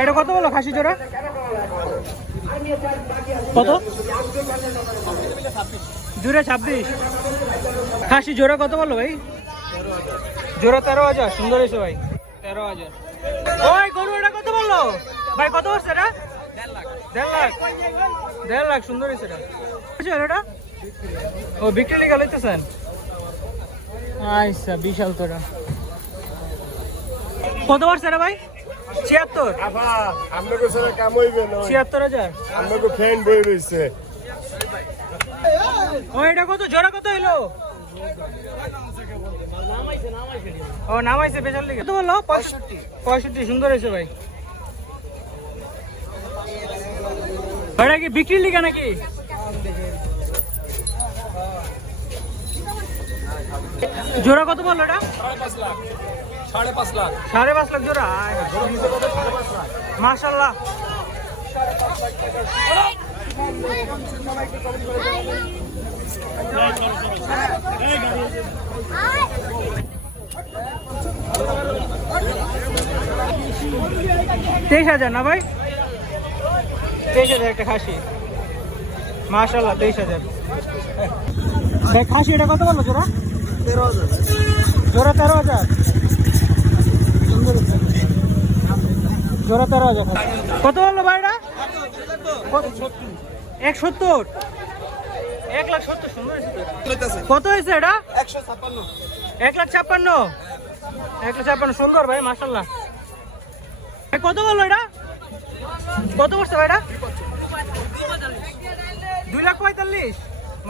এটা কত বলো খাসি জোড়া? কত? জোড়া 26। খাসি জোড়া কত বলো ভাই? জোড়া 13,000। সুন্দর হয়েছে ভাই, 13,000। ওই গরু এটা কত বললো ভাই? কত বলছে এটা? 1.5 লাখ। 1.5 লাখ। সুন্দর হয়েছে এটা। ও বিক্রি লিখা লইতেছেন? আচ্ছা, বিশাল তোরা। কত বলছে এটা ভাই? 76। 76,000। ও এটা কত জোড়া? কত হইলো? ও নামাইছে বেচার লিগে। কত বললো? 65। সুন্দর হয়েছে ভাই। এটা কি বিক্রির লিগা নাকি? জোড়া কত বললো এটা? 5.5 লাখ। 5.5 লাখ জোড়া। মাশাআল্লাহ। তেইশ হাজার না ভাই? 23,000 একটা খাসি। মাশাআল্লাহ, 23,000। ভাই খাসি এটা কত বললো জোড়া? 13,000। জোড়া 13,000। জোড়া 13,000। কত বললো ভাই এটা? 170। 1,70,000। সুন্দর হয়েছে। কত হয়েছে এটা? 156। 1,56,000। 1,56,000। সুন্দর ভাই, মাশাআল্লাহ। কত বললো এটা? কত বলছে ভাই এটা? 2,45,000।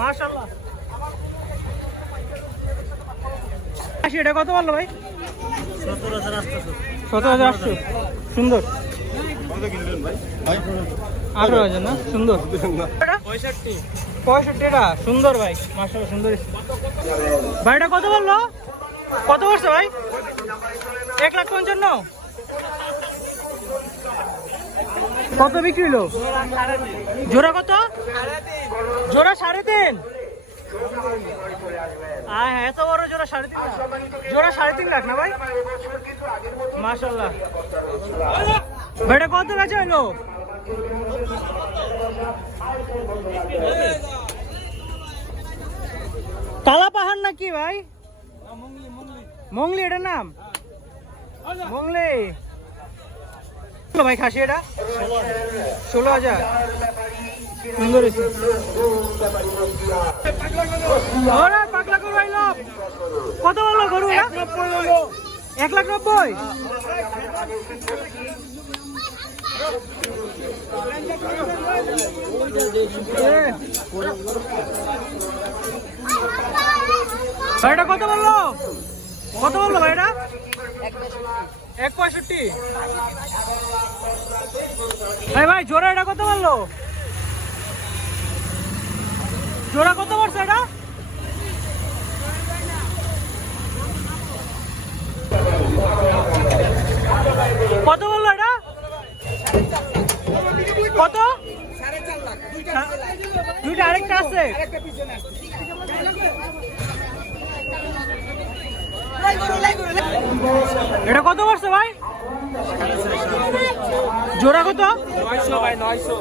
মাশাআল্লাহ। এটা কত বললো ভাই? 17,800। সুন্দর। 18,000 না? সুন্দর। 65 এটা সুন্দর ভাই, মাশাআল্লাহ সুন্দর। ভাইটা কত বললো? কত বলছে ভাই? 1,55,000। কত বিক্রি হলো? জোড়া কত? জোড়া 3.5। এত বড় জোড়া 3.5। জোড়া 3.5 লাখ না ভাই? মাশাআল্লাহ। ভাইটা কত বেচা হলো? কালা পাহাড় নাকি ভাই? মংলি এটার নাম? মংলি। ভাই খাসি এটা 16,000। সুন্দর হয়েছে। পাগলা গরু আইল। কত বললো গরু? 1,90,000। ভাইটা কত বললো? কত বললো ভাইটা? 1,65। ভাই জোড়া এটা কত বললো? জোড়া কত বলছে এটা? কত বললো এটা? কত? 4.5 লাখ। দুইটা আরেকটা আছে। এটা কত বলছে ভাই? জোড়া কত? 900 ভাই, 900।